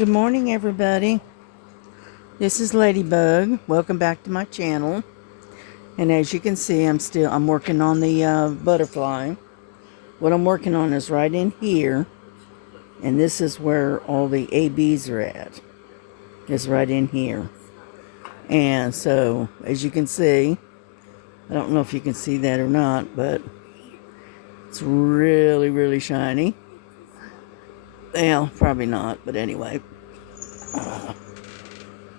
Good morning, everybody. This is Ladybug. Welcome back to my channel. And as you can see, I'm working on the butterfly. What I'm working on is right in here, and this is where all the ABs are at. It's right in here. And so, as you can see, I don't know if you can see that or not, but it's really, really shiny. Well, probably not, but anyway.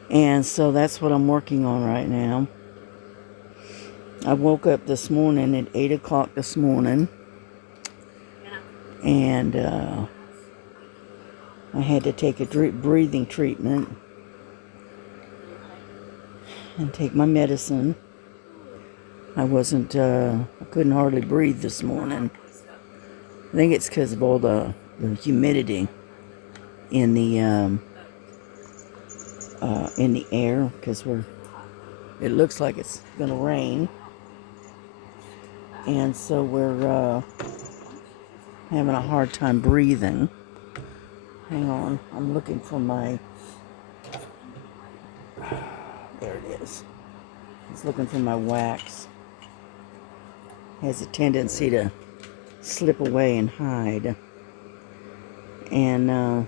And so that's what I'm working on right now. I woke up this morning at 8 o'clock this morning, and I had to take a breathing treatment and take my medicine. I couldn't hardly breathe this morning. I think it's because of all the humidity in the air, because it looks like it's gonna rain, and so we're having a hard time breathing. Hang on, I'm looking for my, there it is. I was looking for my wax. It has a tendency to slip away and hide. And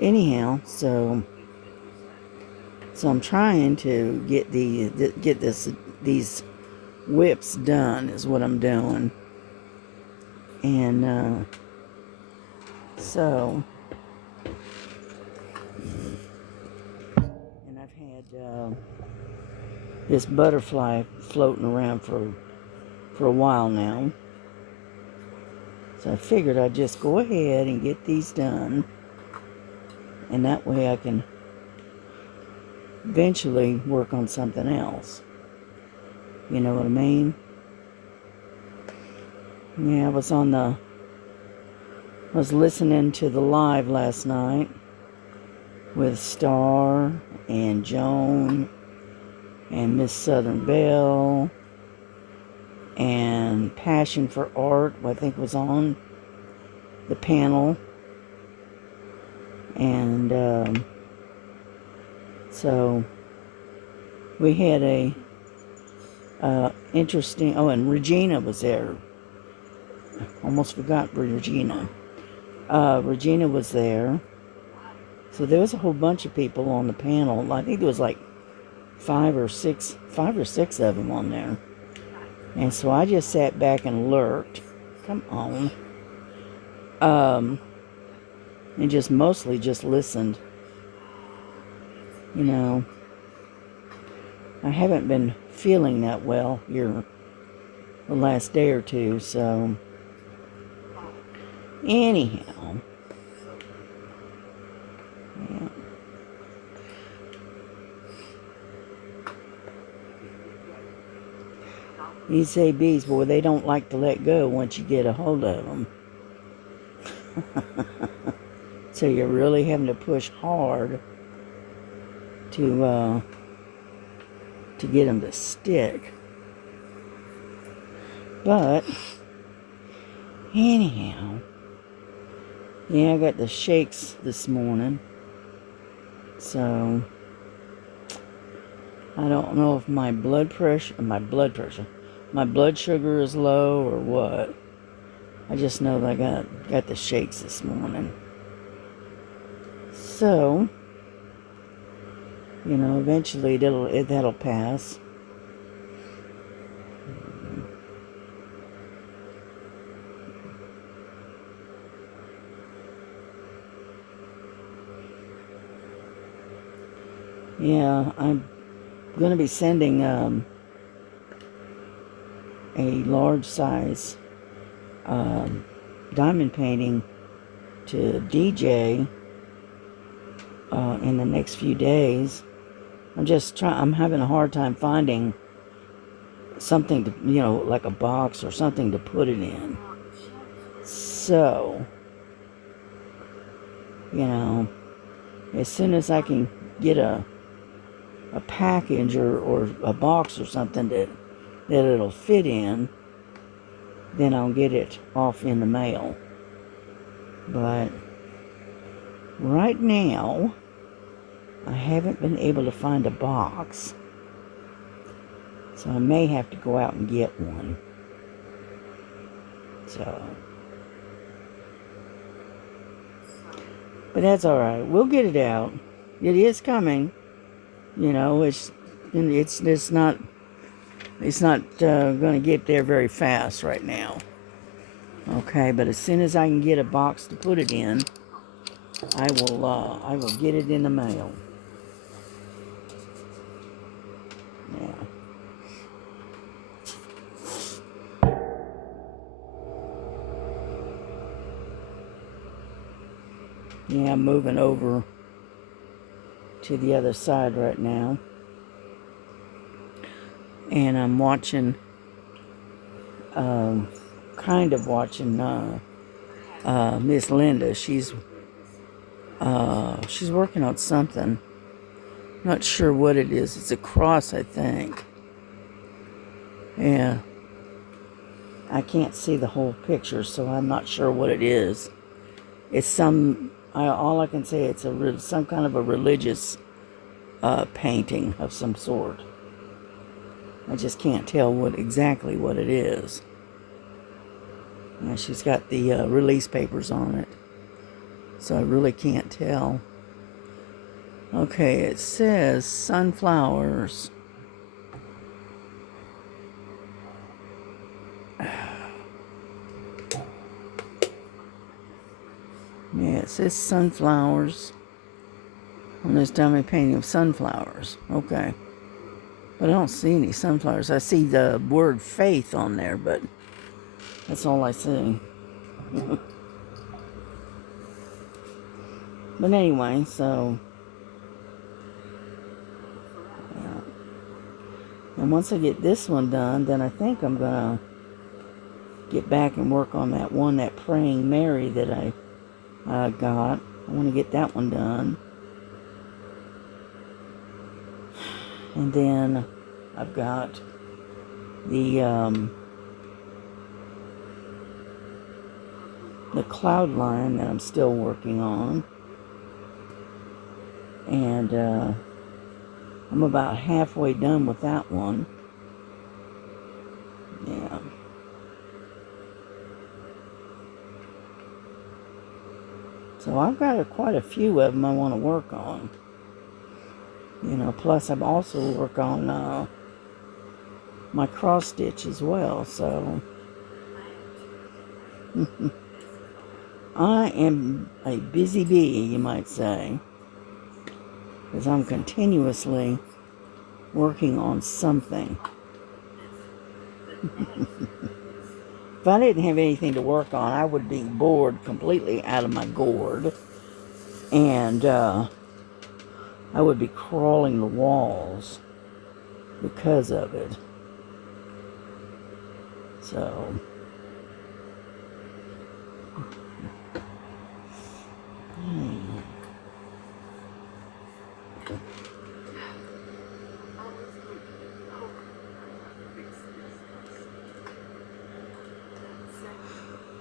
anyhow, so I'm trying to get these whips done is what I'm doing. And I've had this butterfly floating around for a while now. So I figured I'd just go ahead and get these done, and that way I can eventually work on something else. You know what I mean? Yeah, I was listening to the live last night with Star and Joan and Miss Southern Belle, and Passion for Art, I think, was on the panel. And so we had a interesting, and Regina was there. Almost forgot Regina. Regina was there. So there was a whole bunch of people on the panel. I think there was like five or six of them on there. And so I just sat back and lurked. Come on. And just mostly just listened. You know, I haven't been feeling that well here the last day or two, so anyhow. Yeah. These ABs, boy, they don't like to let go once you get a hold of them. So you're really having to push hard to get them to stick. But anyhow, yeah, I got the shakes this morning. So I don't know if my blood sugar is low or what. I just know that I got the shakes this morning. So, you know, eventually that'll pass. Yeah, I'm going to be sending a large size diamond painting to DJ in the next few days. I'm having a hard time finding something to, like a box or something to put it in. So, as soon as I can get a package or a box or something that it'll fit in, then I'll get it off in the mail. But right now, I haven't been able to find a box. So I may have to go out and get one. So, but that's all right. We'll get it out. It is coming. You know, it's not going to get there very fast right now. Okay, but as soon as I can get a box to put it in, I will get it in the mail. Yeah. Yeah, I'm moving over to the other side right now. And I'm watching, kind of watching Miss Linda. She's working on something. Not sure what it is. It's a cross, I think. Yeah. I can't see the whole picture, so I'm not sure what it is. It's all I can say, it's some kind of a religious painting of some sort. I just can't tell exactly what it is. Yeah, she's got the release papers on it, so I really can't tell. Okay, it says sunflowers. Yeah, it says sunflowers on this dummy painting of sunflowers. Okay. But I don't see any sunflowers. I see the word faith on there, but that's all I see. But anyway, so... yeah. And once I get this one done, then I think I'm going to get back and work on that one, that Praying Mary that I got. I want to get that one done. And then I've got the cloud line that I'm still working on. And I'm about halfway done with that one. Yeah. So I've got quite a few of them I want to work on. You know, plus I'm also work on my cross stitch as well. So I am a busy bee, you might say, because I'm continuously working on something. If I didn't have anything to work on, I would be bored completely out of my gourd. And I would be crawling the walls because of it. So...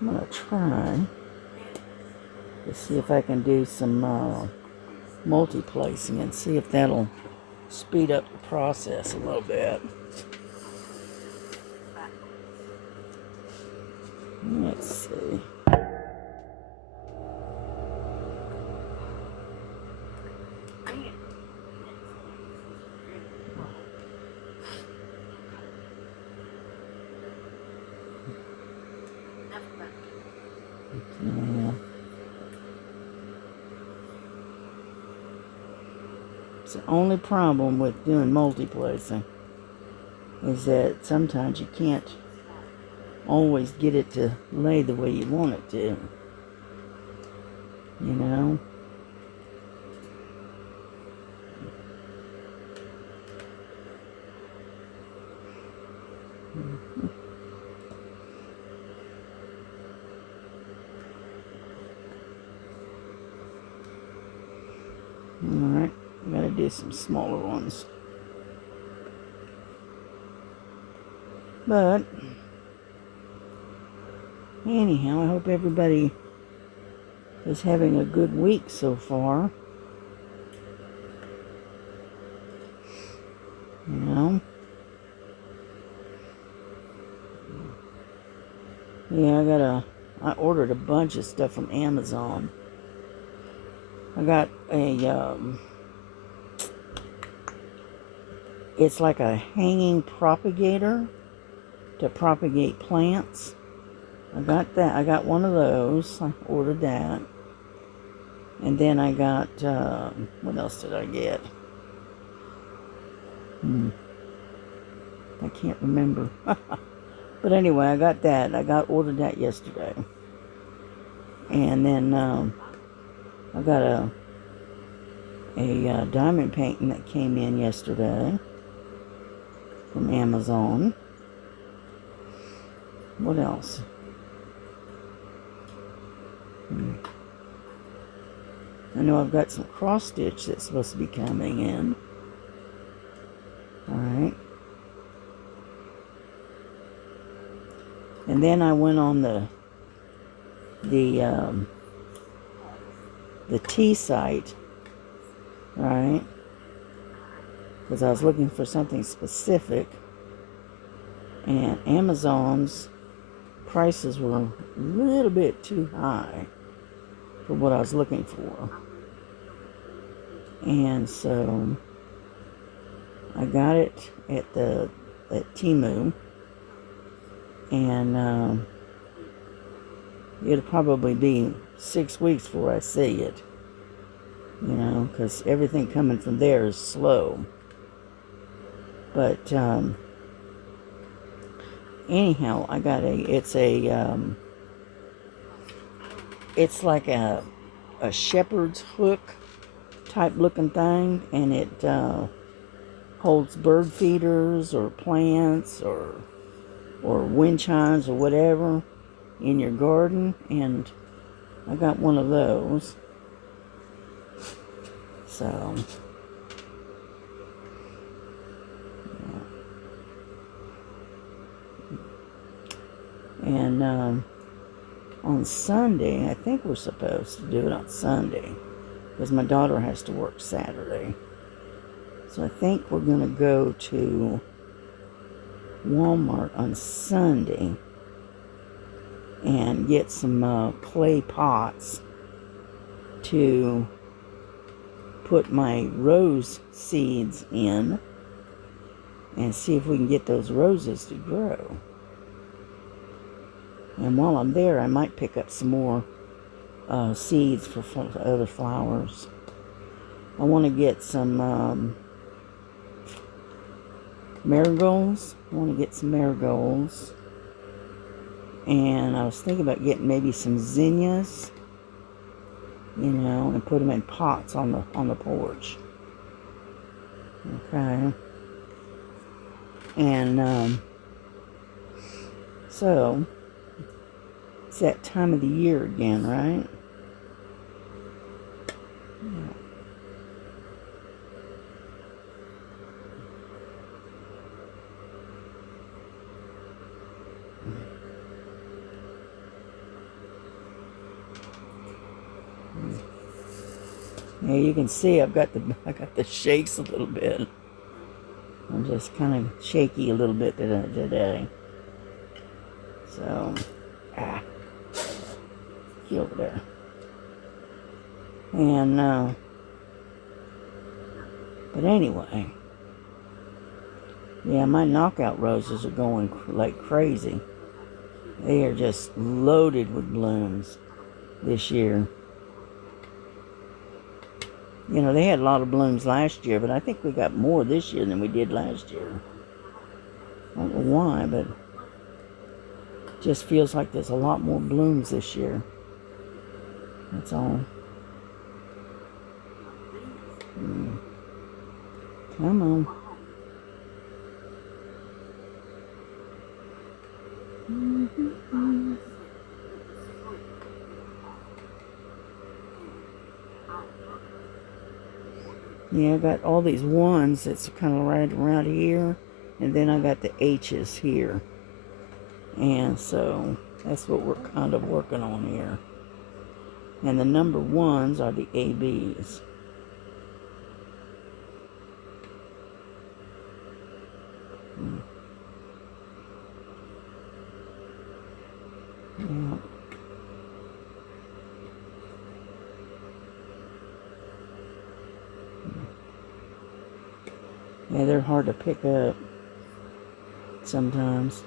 I'm going to try to see if I can do some multi-placing and see if that'll speed up the process a little bit. Let's see. Yeah. It's the only problem with doing multi-placing is that sometimes you can't always get it to lay the way you want it to. You know? Alright, I gotta do some smaller ones. But anyhow, I hope everybody is having a good week so far. You know? Yeah, I ordered a bunch of stuff from Amazon. I got it's like a hanging propagator to propagate plants. I got that. I got one of those. I ordered that. And then I got, what else did I get? I can't remember. But anyway, I got that. Ordered that yesterday. And then I got a diamond painting that came in yesterday from Amazon. What else? I know I've got some cross stitch that's supposed to be coming in. Alright. And then I went on the tea site, right? Because I was looking for something specific, and Amazon's prices were a little bit too high for what I was looking for. And so I got it at Temu, and it'll probably be 6 weeks before I see it, you know, because everything coming from there is slow. But anyhow, I got it's like a shepherd's hook type looking thing, and it holds bird feeders or plants or wind chimes or whatever in your garden, and I got one of those. So and on Sunday, I think we're supposed to do it on Sunday because my daughter has to work Saturday. So I think we're going to go to Walmart on Sunday and get some clay pots to put my rose seeds in and see if we can get those roses to grow. And while I'm there, I might pick up some more seeds for other flowers. I want to get some marigolds. And I was thinking about getting maybe some zinnias, you know, and put them in pots on the porch. Okay. And so it's that time of the year again, right? Yeah, you can see I got the shakes a little bit. I'm just kind of shaky a little bit today. So, get over there. And but anyway, yeah, my knockout roses are going like crazy. They are just loaded with blooms this year. You know, they had a lot of blooms last year, but I think we got more this year than we did last year. I don't know why, but it just feels like there's a lot more blooms this year. That's all. Come on. Yeah, I got all these ones that's kind of right around here, and then I got the H's here. And so that's what we're kind of working on here. And the number ones are the ABs. Yeah. Yeah, they're hard to pick up sometimes.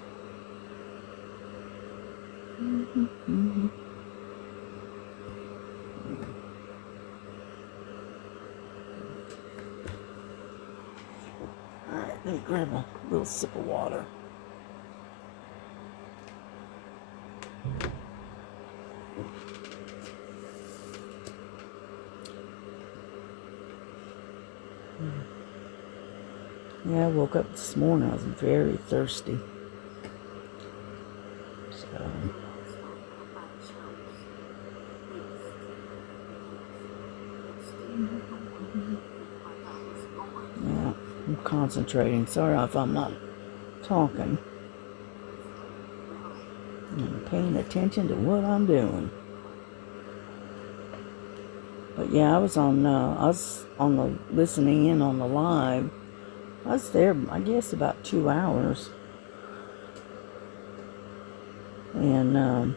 Alright, let me grab a little sip of water. Yeah, I woke up this morning. I was very thirsty. So, yeah, I'm concentrating. Sorry if I'm not talking. I'm paying attention to what I'm doing. But yeah, I was on the listening in on the live. I was there, I guess, about 2 hours. And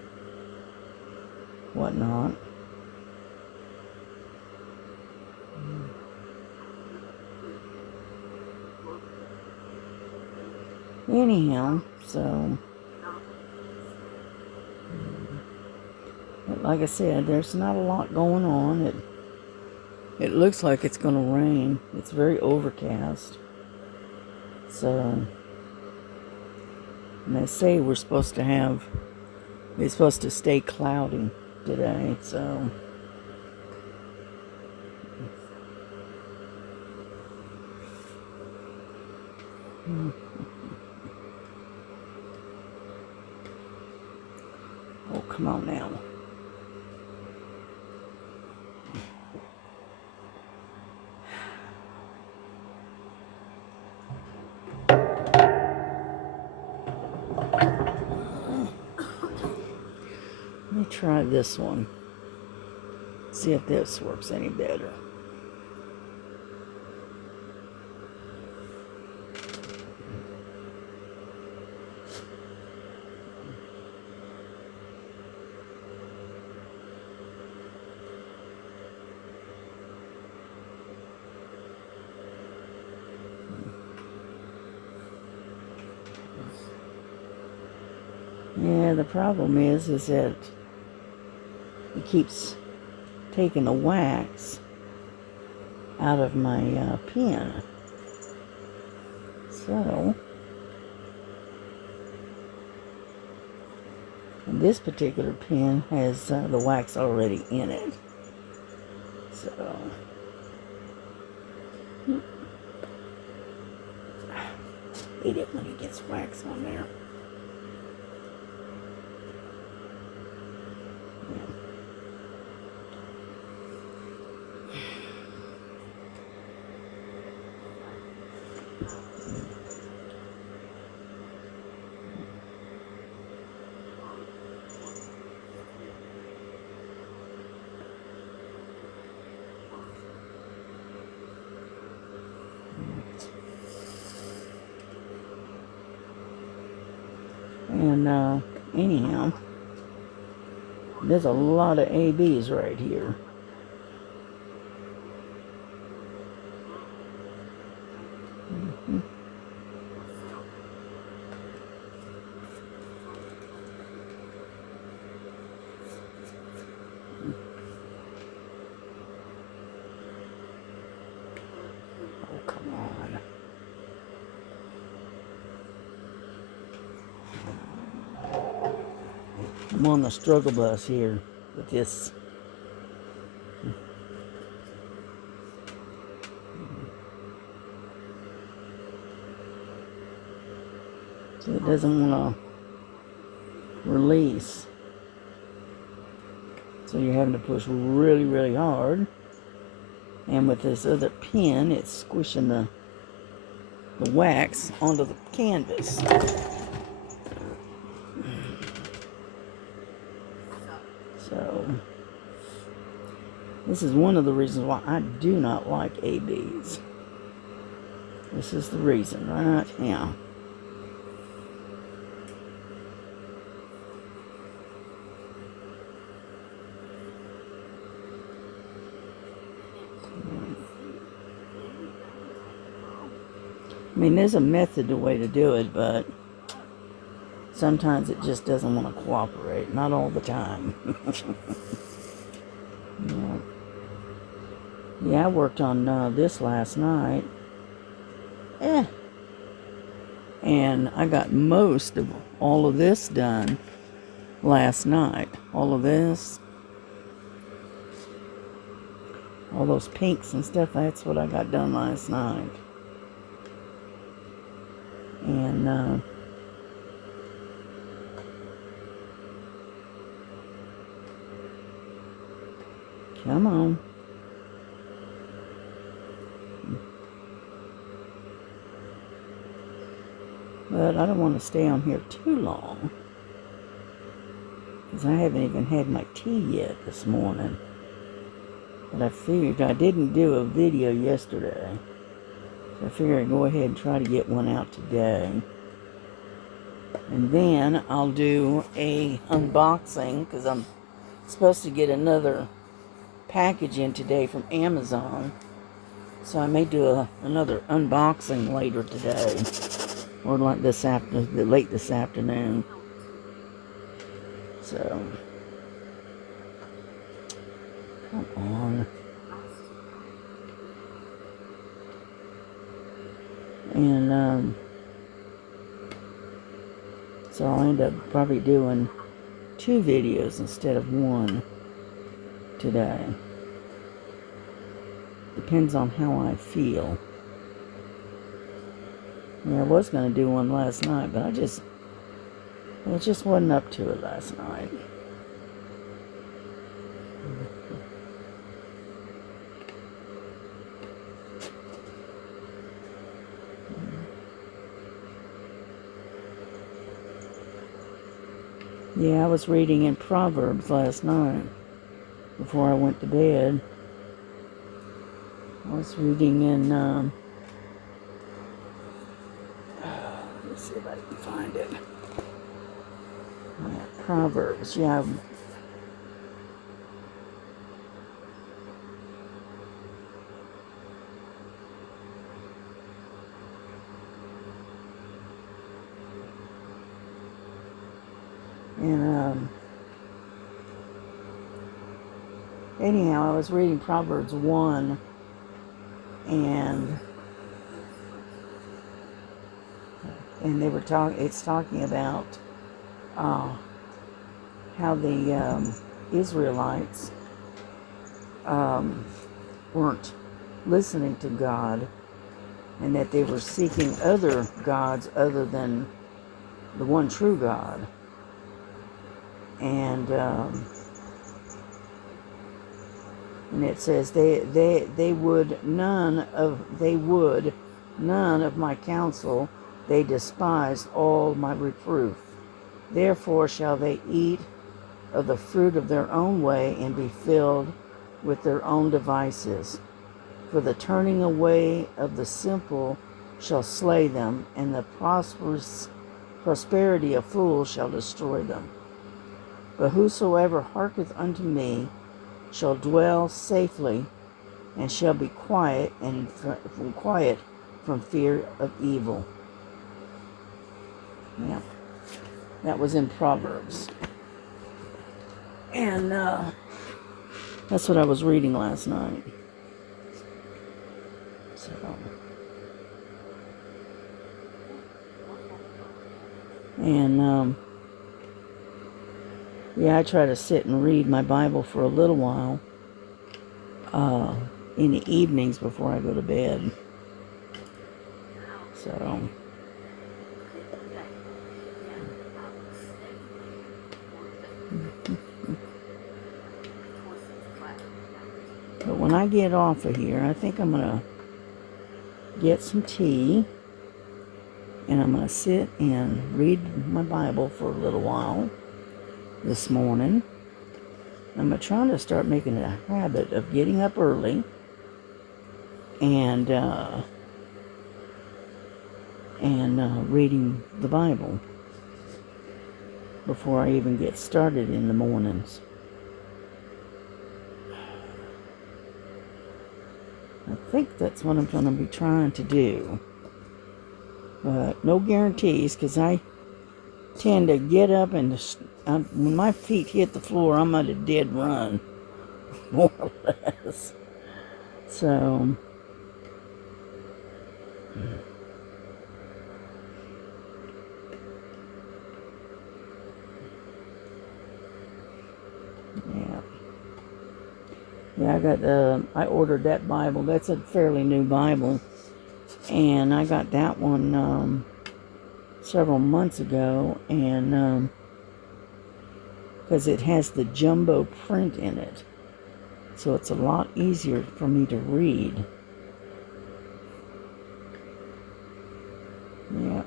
whatnot. Anyhow, so like I said, there's not a lot going on. It looks like it's going to rain. It's very overcast. So, and they say it's supposed to stay cloudy today. So, oh, come on now. Let me try this one. See if this works any better. Yeah, the problem is that it keeps taking the wax out of my pen. So, this particular pen has the wax already in it. So, I hate it when it gets wax on there. And anyhow, there's a lot of ABs right here. Oh, come on. I'm on the struggle bus here with this. So it doesn't want to release. So you're having to push really, really hard. And with this other pen, it's squishing the wax onto the canvas. So, This is one of the reasons why I do not like ABs. This is the reason right here. I mean, there's a method, a way to do it, but sometimes it just doesn't want to cooperate. Not all the time. Yeah. Yeah, I worked on this last night. And I got most of all of this done last night. All of this. All those pinks and stuff, that's what I got done last night. And, come on. But I don't want to stay on here too long, because I haven't even had my tea yet this morning. But I figured I didn't do a video yesterday, so I figured I'd go ahead and try to get one out today. And then I'll do a unboxing, because I'm supposed to get another package in today from Amazon. So I may do another unboxing later today, or like late this afternoon. So, come on. And so I'll end up probably doing 2 videos instead of 1 today. Depends on how I feel. Yeah, I was going to do one last night, but I just wasn't up to it last night. Yeah, I was reading in Proverbs last night before I went to bed. I was reading in, let's see if I can find it. Proverbs, yeah. And, anyhow, I was reading Proverbs 1, and they were it's talking about how the Israelites weren't listening to God, and that they were seeking other gods other than the one true God. And it says they would none of my counsel. They despised all my reproof. Therefore shall they eat of the fruit of their own way, and be filled with their own devices. For the turning away of the simple shall slay them, and the prosperity of fools shall destroy them. But whosoever hearketh unto me shall dwell safely, and shall be quiet from fear of evil. Yeah, that was in Proverbs. And that's what I was reading last night. So, and yeah, I try to sit and read my Bible for a little while in the evenings before I go to bed. So, but when I get off of here, I think I'm going to get some tea, and I'm going to sit and read my Bible for a little while this morning. I'm trying to start making a habit of getting up early and reading the Bible before I even get started in the mornings. I think that's what I'm going to be trying to do. But no guarantees, because I tend to get up and when my feet hit the floor, I'm at a dead run, more or less. So, yeah. Yeah, I ordered that Bible. That's a fairly new Bible. And I got that one several months ago. And because it has the jumbo print in it. So it's a lot easier for me to read. Yeah.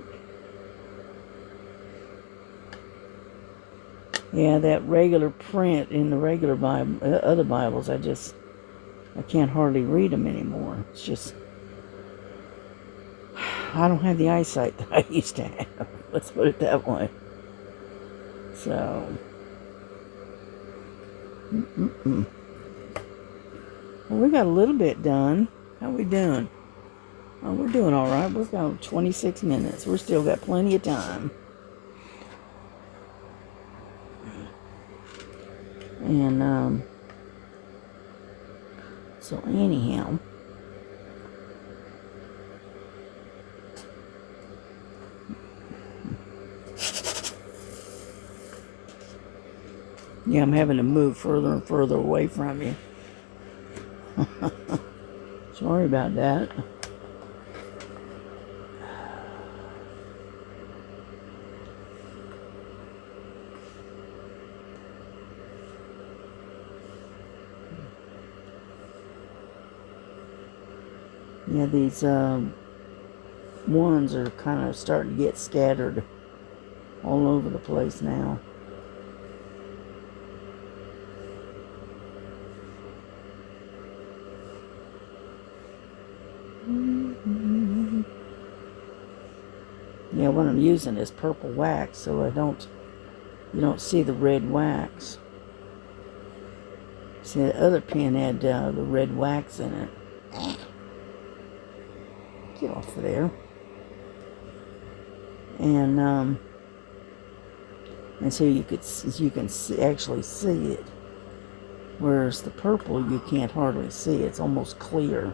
Yeah, that regular print in the regular Bible, other Bibles, I can't hardly read them anymore. It's just, I don't have the eyesight that I used to have. Let's put it that way. So, well, we got a little bit done. How we doing? Oh, we're doing all right. We've got 26 minutes. We're still got plenty of time. And, so anyhow, yeah, I'm having to move further and further away from you. Sorry about that. Yeah, these ones are kind of starting to get scattered all over the place now. Yeah, what I'm using is purple wax, so you don't see the red wax. See, the other pen had the red wax in it. Get off of there. And so you can actually see it, whereas the purple you can't hardly see. It's almost clear.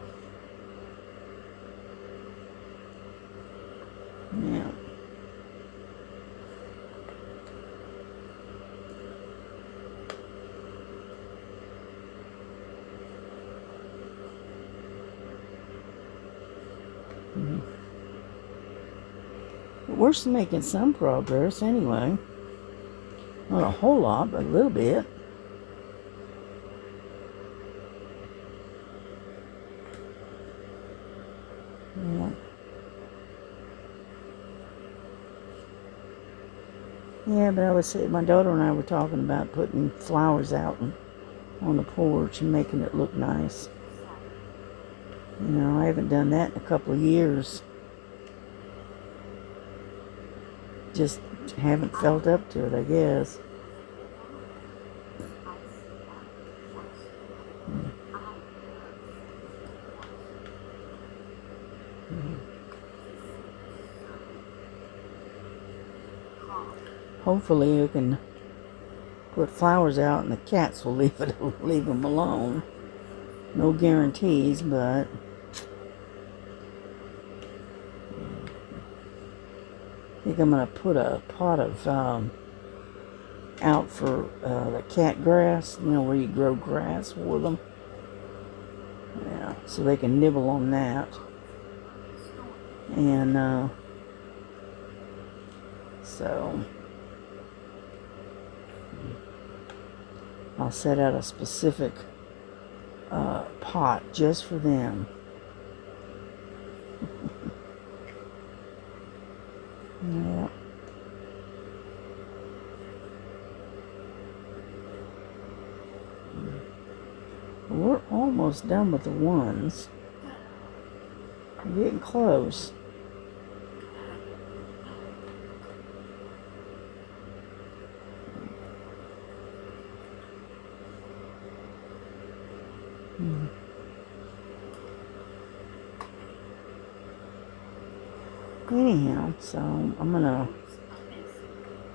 Yeah. But we're still making some progress anyway. Not a whole lot, but a little bit. Yeah. Yeah, but my daughter and I were talking about putting flowers out on the porch and making it look nice. You know, I haven't done that in a couple of years. Just haven't felt up to it, I guess. Hopefully you can put flowers out and the cats will leave them alone. No guarantees, but I think I'm going to put a pot of out for the cat grass, you know, where you grow grass for them. Yeah, so they can nibble on that. And so I'll set out a specific pot just for them. Yeah. We're almost done with the ones. We're getting close. Anyhow, so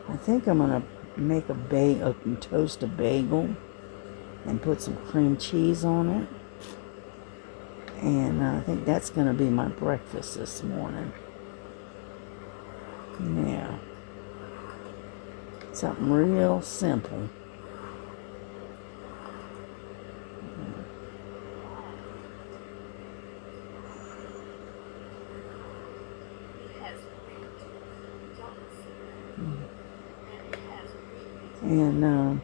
I think I'm gonna make toast a bagel and put some cream cheese on it. And I think that's gonna be my breakfast this morning. Yeah. Something real simple. And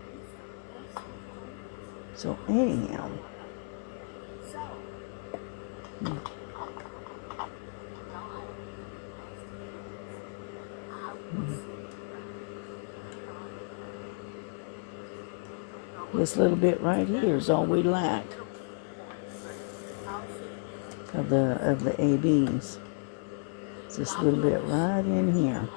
so anyhow, this little bit right here is all we lack of the ABs. It's this little bit right in here.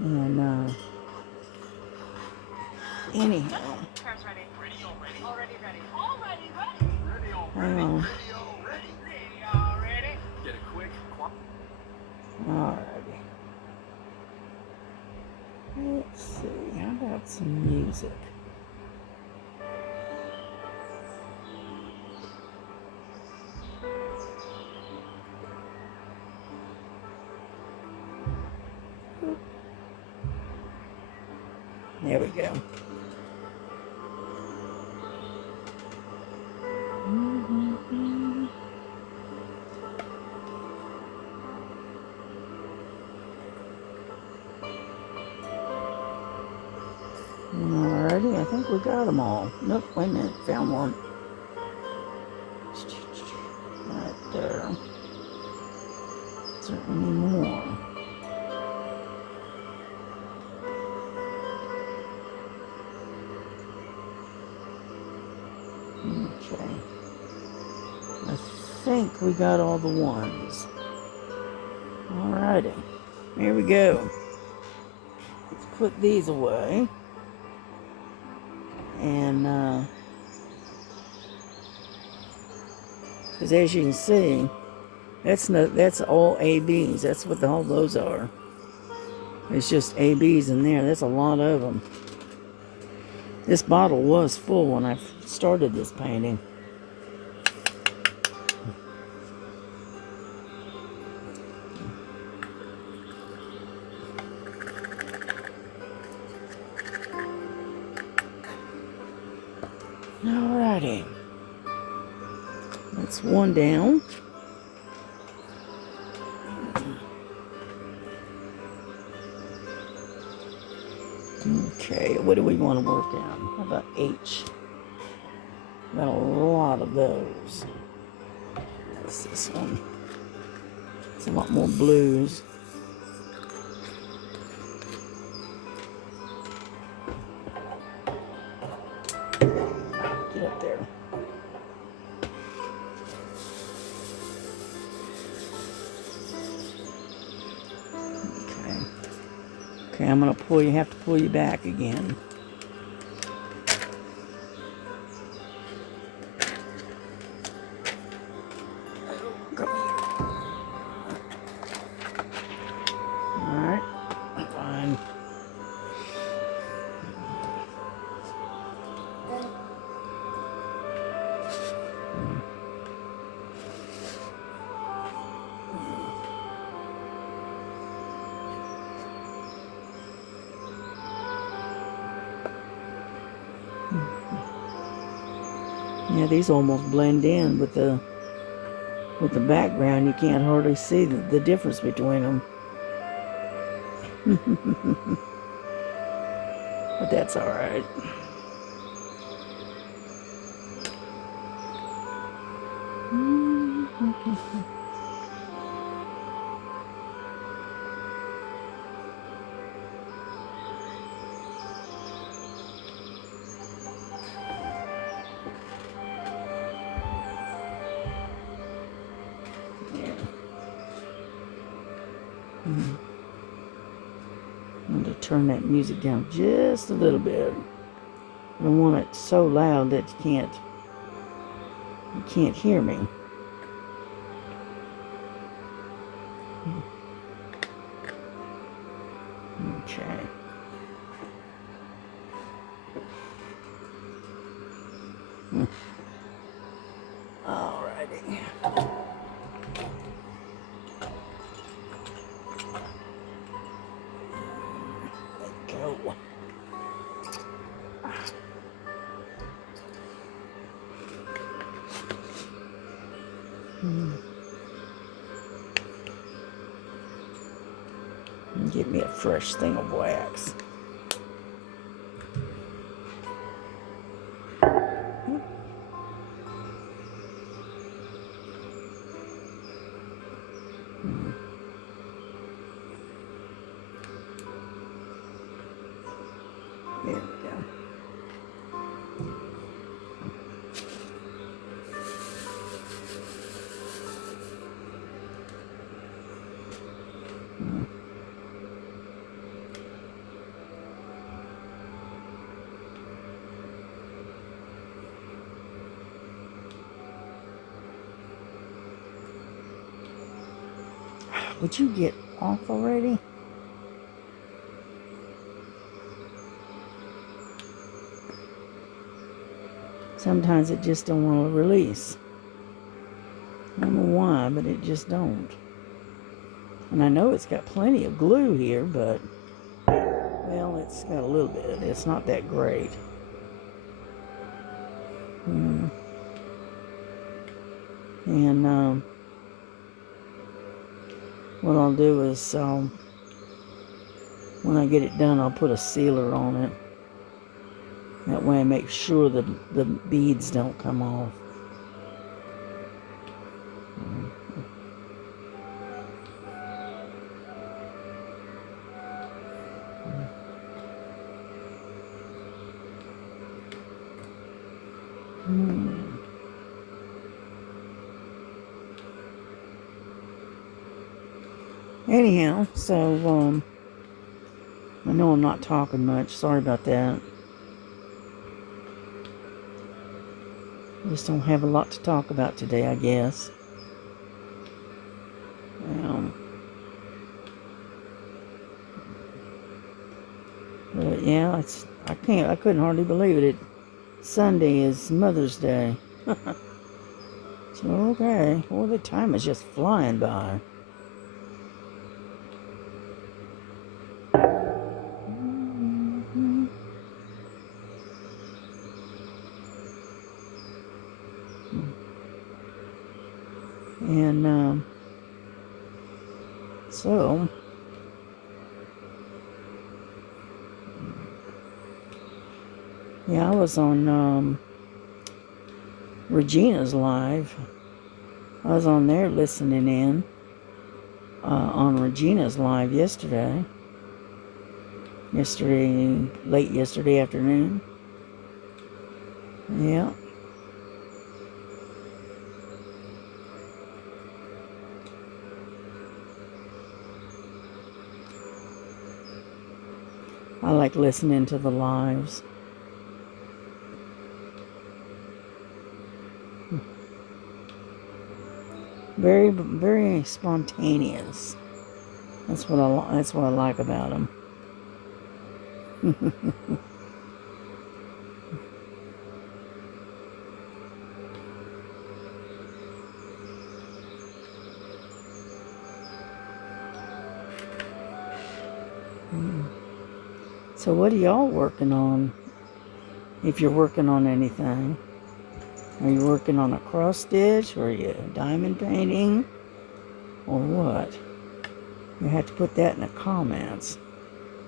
And anyhow, hang on. Alrighty. Let's see. How about some music? There we go. Alrighty, I think we got them all. Nope, wait a minute, found one. Right there. Is there any more? Okay. I think we got all the ones. Alrighty. Here we go. Let's put these away. And, because as you can see, that's all ABs. That's what all those are. It's just ABs in there. That's a lot of them. This bottle was full when I started this painting. Alrighty. That's one down. Okay, what do we want to work on? How about H? Got a lot of those. That's this one. It's a lot more blues. Get up there. Okay, I'm gonna have to pull you back again. Go. Alright, fine. Yeah, these almost blend in with the background. You can't hardly see the difference between them. but that's all right. I'm going to turn that music down just a little bit. I don't want it so loud that you can't hear me. Okay. Alrighty. Go. Get me a fresh thing of wax. There we go. Would you get off already? Sometimes it just don't want to release. I don't know why, but it just don't. And I know it's got plenty of glue here, but, well, it's got a little bit. It's not that great. And what I'll do is, when I get it done, I'll put a sealer on it. That way I make sure the beads don't come off. Anyhow, so, I know I'm not talking much. Sorry about that. Just don't have a lot to talk about today, I guess. But yeah, I couldn't hardly believe it. Sunday is Mother's Day. So, okay. Well, the time is just flying by. And, so, yeah, I was on, Regina's live. I was on there listening in, on Regina's live yesterday. Late yesterday afternoon. Yeah. I like listening to the lives. Very, very spontaneous. That's what I like about them. So what are y'all working on? If you're working on anything. Are you working on a cross stitch? Or are you diamond painting? Or what? You have to put that in the comments.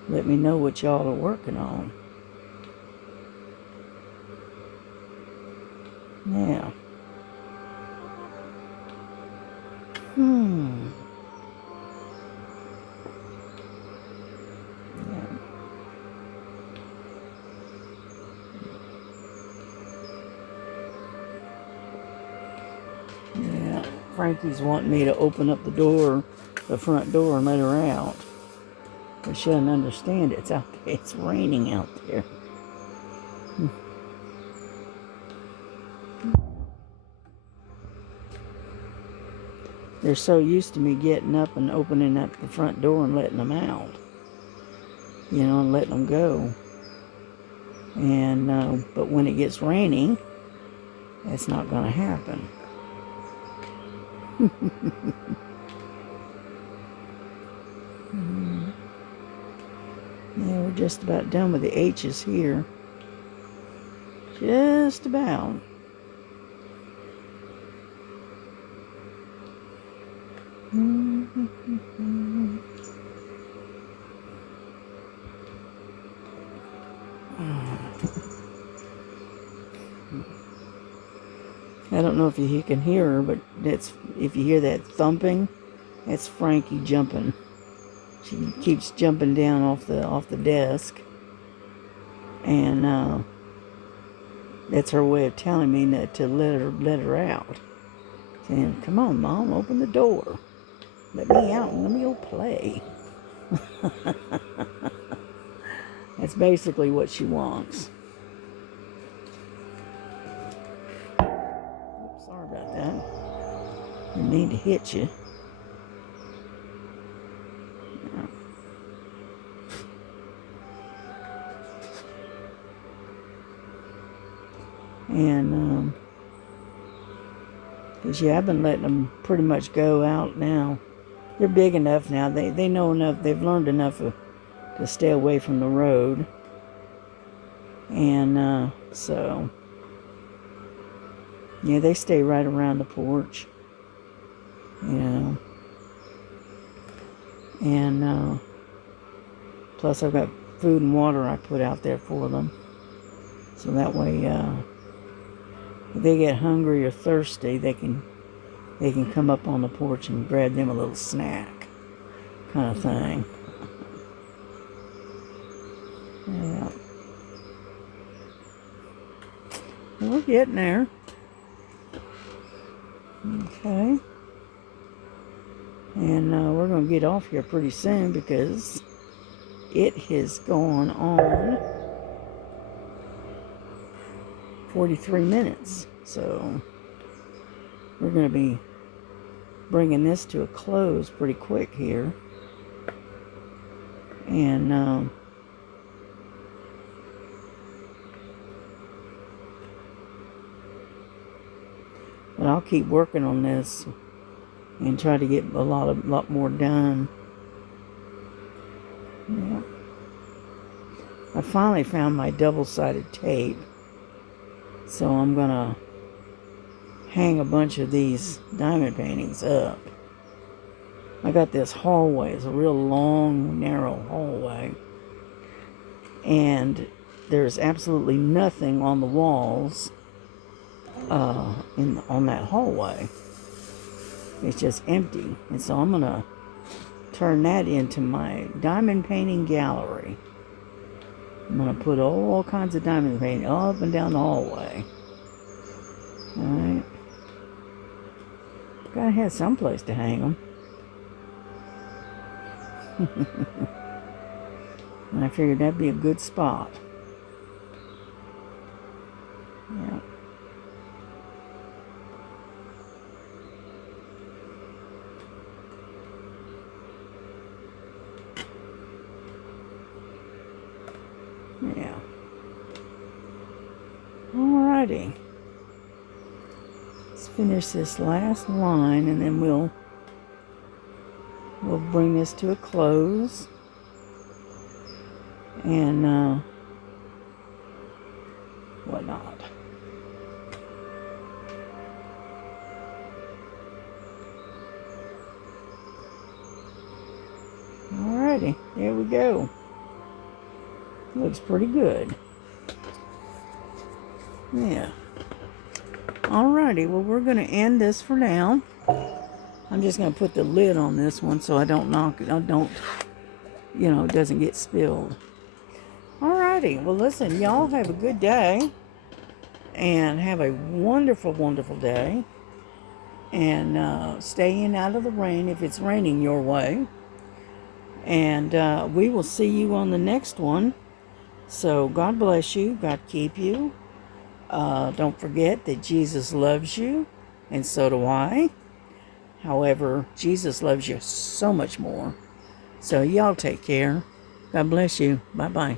Let me know what y'all are working on. Yeah. Hmm. Yeah. Yeah. Frankie's wanting me to open up the door, the front door, and let her out. But she doesn't understand it's out there. It's raining out there. They're so used to me getting up and opening up the front door and letting them out, you know, and letting them go. And but when it gets raining, it's not going to happen. Yeah, we're just about done with the H's here. Just about. I don't know if you can hear her, but that's if you hear that thumping, that's Frankie jumping. She keeps jumping down off the desk, and that's her way of telling me that to let her out. Saying, "Come on, Mom, open the door. Let me out and let me go play." That's basically what she wants. Oops, sorry about that. Didn't mean to hit you. And because yeah, I've been letting them pretty much go out now. They're big enough now. They know enough. They've learned enough to stay away from the road. And so yeah, they stay right around the porch, you know. And plus I've got food and water I put out there for them, so that way if they get hungry or thirsty, they can come up on the porch and grab them a little snack, kind of thing. Yeah, we're getting there. Okay. And we're going to get off here pretty soon because it has gone on 43 minutes. So we're going to be bringing this to a close pretty quick here. And but I'll keep working on this and try to get a lot more done. Yeah. I finally found my double-sided tape, so I'm gonna hang a bunch of these diamond paintings up. I got this hallway. It's a real long, narrow hallway, and there's absolutely nothing on the walls on that hallway. It's just empty, and so I'm gonna turn that into my diamond painting gallery. I'm gonna put all kinds of diamond painting up and down the hallway. All right, gotta have some place to hang them. And I figured that'd be a good spot. Yeah. Yeah. Alrighty. Let's finish this last line and then we'll bring this to a close. And whatnot. Alrighty, there we go. Looks pretty good. Yeah. Alrighty, well, we're going to end this for now. I'm just going to put the lid on this one so I don't knock it. It doesn't get spilled. Alrighty, well, listen, y'all have a good day. And have a wonderful, wonderful day. And stay in out of the rain if it's raining your way. And we will see you on the next one. So God bless you. God keep you. Don't forget that Jesus loves you. And so do I. However, Jesus loves you so much more. So y'all take care. God bless you. Bye-bye.